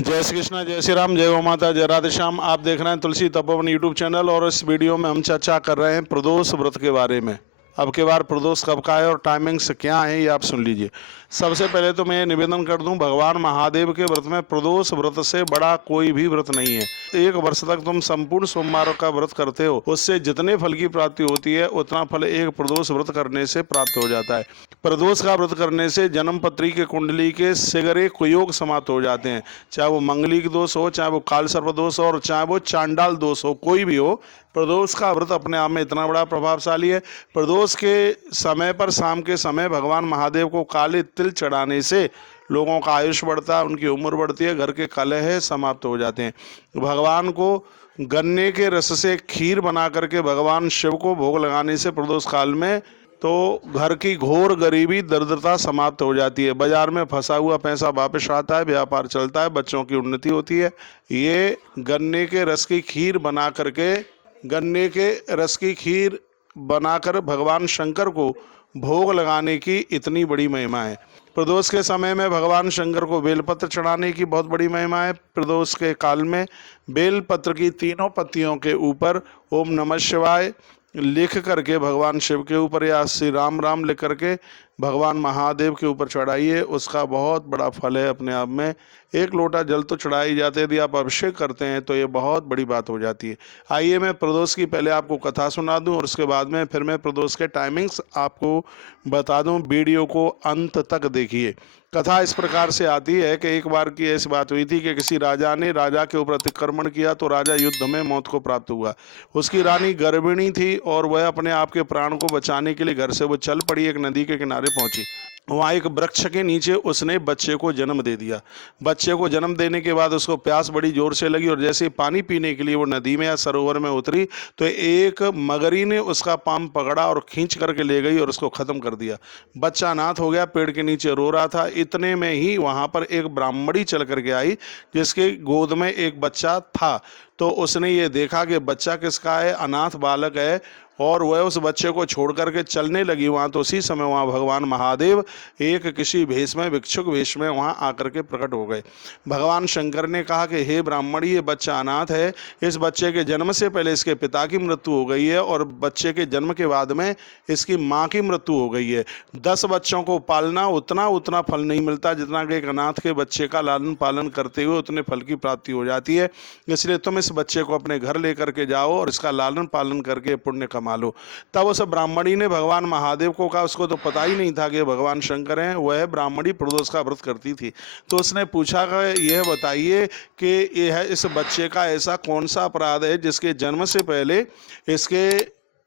जय श्री कृष्णा, जय श्री राम, जय गौ माता, जय राधे श्याम। आप देख रहे हैं तुलसी तपोवन यूट्यूब चैनल और इस वीडियो में हम चर्चा कर रहे हैं प्रदोष व्रत के बारे में। अब के बार प्रदोष कब का है और टाइमिंग्स क्या है ये आप सुन लीजिए। सबसे पहले तो मैं ये निवेदन कर दूं, भगवान महादेव के व्रत में प्रदोष व्रत से बड़ा कोई भी व्रत नहीं है। एक वर्ष तक तुम संपूर्ण सोमवारों का व्रत करते हो, उससे जितने फल की प्राप्ति होती है उतना फल एक प्रदोष व्रत करने से प्राप्त हो जाता है। प्रदोष का व्रत करने से जन्म पत्री के कुंडली के सिगरे कुयोग समाप्त हो जाते हैं, चाहे वो मंगलिक दोष हो, चाहे वो काल सर्प दोष हो और चाहे वो चांडाल दोष हो, कोई भी हो। प्रदोष का व्रत अपने आप में इतना बड़ा प्रभावशाली है। प्रदोष के समय पर शाम के समय भगवान महादेव को काले तिल चढ़ाने से लोगों का आयुष बढ़ता है, उनकी उम्र बढ़ती है, घर के कलह समाप्त हो जाते हैं। भगवान को गन्ने के रस से खीर बना करके भगवान शिव को भोग लगाने से प्रदोष काल में तो घर की घोर गरीबी दरिद्रता समाप्त हो जाती है। बाजार में फंसा हुआ पैसा वापस आता है, व्यापार चलता है, बच्चों की उन्नति होती है। ये गन्ने के रस की खीर बनाकर भगवान शंकर को भोग लगाने की इतनी बड़ी महिमा है। प्रदोष के समय में भगवान शंकर को बेलपत्र चढ़ाने की बहुत बड़ी महिमा है। प्रदोष के काल में बेलपत्र की तीनों पत्तियों के ऊपर ओम नमः शिवाय लिख करके भगवान शिव के ऊपर या श्री राम राम लिख करके भगवान महादेव के ऊपर चढ़ाइए। उसका बहुत बड़ा फल है अपने आप में। एक लोटा जल तो चढ़ाई जाते, यदि आप अभिषेक करते हैं तो ये बहुत बड़ी बात हो जाती है। आइए मैं प्रदोष की पहले आपको कथा सुना दूं और उसके बाद में फिर मैं प्रदोष के टाइमिंग्स आपको बता दूं। वीडियो को अंत तक देखिए। कथा इस प्रकार से आती है कि एक बार की ऐसी बात हुई थी कि किसी राजा ने राजा के ऊपर अतिक्रमण किया तो राजा युद्ध में मौत को प्राप्त हुआ। उसकी रानी गर्भिणी थी और वह अपने आप के प्राण को बचाने के लिए घर से वो चल पड़ी, एक नदी के किनारे पहुंची। वहाँ एक वृक्ष के नीचे उसने बच्चे को जन्म दे दिया। बच्चे को जन्म देने के बाद उसको प्यास बड़ी जोर से लगी और जैसे ही पानी पीने के लिए वो नदी में या सरोवर में उतरी तो एक मगरी ने उसका पाँव पकड़ा और खींच करके ले गई और उसको खत्म कर दिया। बच्चा अनाथ हो गया, पेड़ के नीचे रो रहा था। इतने में ही वहाँ पर एक ब्राह्मणी चल करके आई जिसके गोद में एक बच्चा था। तो उसने ये देखा कि बच्चा किसका है, अनाथ बालक है, और वह उस बच्चे को छोड़ करके चलने लगी वहाँ। तो उसी समय वहाँ भगवान महादेव एक किसी भेष में, भिक्षुक भेष में वहाँ आकर के प्रकट हो गए। भगवान शंकर ने कहा कि हे ब्राह्मणी, ये बच्चा अनाथ है, इस बच्चे के जन्म से पहले इसके पिता की मृत्यु हो गई है और बच्चे के जन्म के बाद में इसकी माँ की मृत्यु हो गई है। 10 बच्चों को पालना उतना फल नहीं मिलता जितना कि एक अनाथ के बच्चे का लालन पालन करते हुए उतने फल की प्राप्ति हो जाती है। इसलिए तुम इस बच्चे को अपने घर लेकर के जाओ और इसका लालन पालन करके पुण्य कमा लो। तब उस ब्राह्मणी ने भगवान महादेव को कहा, उसको तो पता ही नहीं था कि भगवान शंकर हैं। वह ब्राह्मणी प्रदोष का व्रत करती थी। तो उसने पूछा कि यह बताइए कि यह इस बच्चे का ऐसा कौन सा अपराध है जिसके जन्म से पहले इसके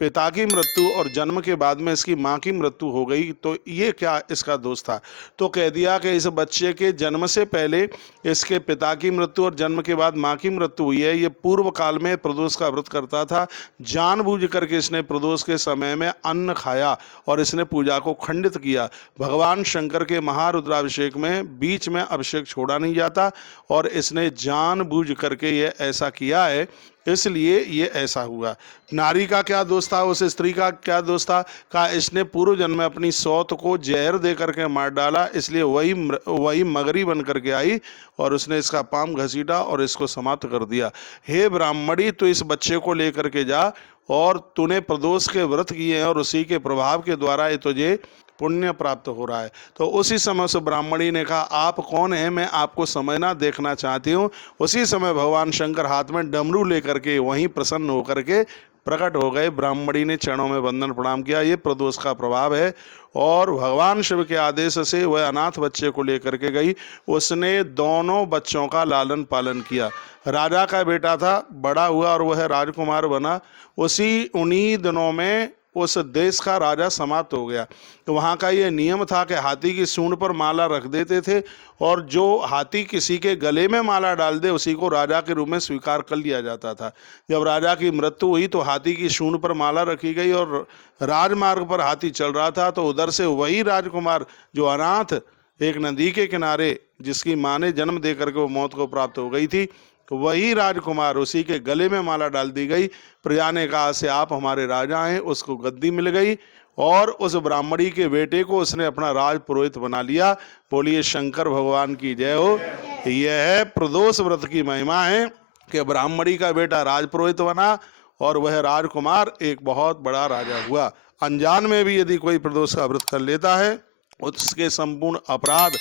पिता की मृत्यु और जन्म के बाद में इसकी माँ की मृत्यु हो गई, तो ये क्या इसका दोष था। तो कह दिया कि इस बच्चे के जन्म से पहले इसके पिता की मृत्यु और जन्म के बाद माँ की मृत्यु हुई है। ये पूर्व काल में प्रदोष का व्रत करता था, जानबूझ करके इसने प्रदोष के समय में अन्न खाया और इसने पूजा को खंडित किया। भगवान शंकर के महारुद्राभिषेक में बीच में अभिषेक छोड़ा नहीं जाता और इसने जानबूझ करके ये ऐसा किया है, इसलिए ये ऐसा हुआ। नारी का क्या दोष था, उस स्त्री का क्या दोष था, का इसने पूर्व जन्म में अपनी सौत को जहर दे करके मार डाला, इसलिए वही मगरी बन करके आई और उसने इसका पाँव घसीटा और इसको समाप्त कर दिया। हे ब्राह्मणी, तो इस बच्चे को लेकर के जा और तूने प्रदोष के व्रत किए हैं और उसी के प्रभाव के द्वारा ये तुझे पुण्य प्राप्त हो रहा है। तो उसी समय उस ब्राह्मणी ने कहा, आप कौन हैं, मैं आपको समझना देखना चाहती हूँ। उसी समय भगवान शंकर हाथ में डमरू लेकर के वहीं प्रसन्न होकर के प्रकट हो गए। ब्राह्मणी ने चरणों में वंदन प्रणाम किया। ये प्रदोष का प्रभाव है। और भगवान शिव के आदेश से वह अनाथ बच्चे को लेकर के गई। उसने दोनों बच्चों का लालन पालन किया। राजा का बेटा था, बड़ा हुआ और वह राजकुमार बना। उन्हीं दिनों में उस देश का राजा समाप्त हो गया। तो वहाँ का ये नियम था कि हाथी की सूंड पर माला रख देते थे और जो हाथी किसी के गले में माला डाल दे उसी को राजा के रूप में स्वीकार कर लिया जाता था। जब राजा की मृत्यु हुई तो हाथी की सूंड पर माला रखी गई और राजमार्ग पर हाथी चल रहा था तो उधर से वही राजकुमार जो अनाथ एक नदी के किनारे जिसकी माँ ने जन्म दे करके वो मौत को प्राप्त हो गई थी, तो वही राजकुमार उसी के गले में माला डाल दी गई। प्रजा ने कहा से आप हमारे राजा हैं, उसको गद्दी मिल गई और उस ब्राह्मणी के बेटे को उसने अपना राज पुरोहित बना लिया। बोलिए शंकर भगवान की जय हो। यह है प्रदोष व्रत की महिमा है कि ब्राह्मणी का बेटा राज पुरोहित बना और वह राजकुमार एक बहुत बड़ा राजा हुआ। अनजान में भी यदि कोई प्रदोष का व्रत कर लेता है उसके संपूर्ण अपराध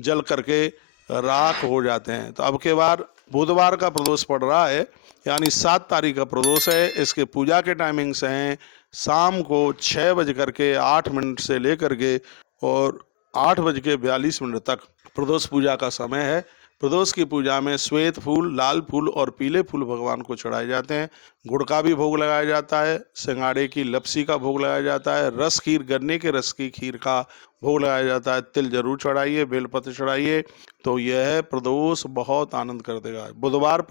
जल करके राख हो जाते हैं। तो अब के बार बुधवार का प्रदोष पड़ रहा है, यानी 7 तारीख का प्रदोष है। इसके पूजा के टाइमिंग्स हैं शाम को 6:08 से लेकर के और 8:42 तक प्रदोष पूजा का समय है। प्रदोष की पूजा में श्वेत फूल, लाल फूल और पीले फूल भगवान को चढ़ाए जाते हैं। गुड़ का भी भोग लगाया जाता है, सिंगाड़े की लपसी का भोग लगाया जाता है, रस खीर, गन्ने के रस की खीर का भोग लगाया जाता है। तिल जरूर चढ़ाइए, बेलपत्र चढ़ाइए। तो यह प्रदोष बहुत आनंद कर देगा। बुधवार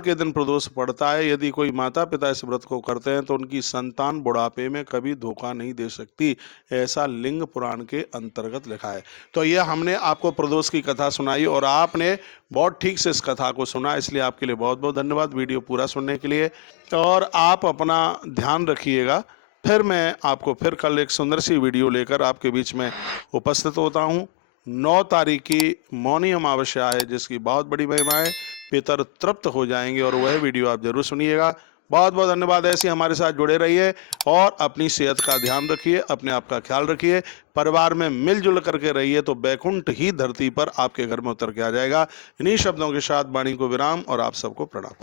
के दिन प्रदोष पड़ता है। यदि कोई माता पिता इस व्रत को करते हैं तो उनकी संतान बुढ़ापे में कभी धोखा नहीं दे सकती, ऐसा लिंग पुराण के अंतर्गत लिखा है। तो यह हमने आपको प्रदोष की कथा सुनाई और आपने बहुत ठीक से इस कथा को सुना, इसलिए आपके लिए बहुत बहुत धन्यवाद वीडियो पूरा सुनने के लिए। और आप अपना ध्यान रखिएगा। फिर मैं आपको फिर कल एक सुंदर सी वीडियो लेकर आपके बीच में उपस्थित होता हूँ। 9 तारीख की मौनी अमावस्या है जिसकी बहुत बड़ी महिमा है। पितर तृप्त हो जाएंगे और वह वीडियो आप जरूर सुनिएगा। बहुत बहुत धन्यवाद। ऐसे हमारे साथ जुड़े रहिए और अपनी सेहत का ध्यान रखिए, अपने आप का ख्याल रखिए, परिवार में मिलजुल करके रहिए तो बैकुंठ ही धरती पर आपके घर में उतर के आ जाएगा। इन्हीं शब्दों के साथ वाणी को विराम और आप सबको प्रणाम।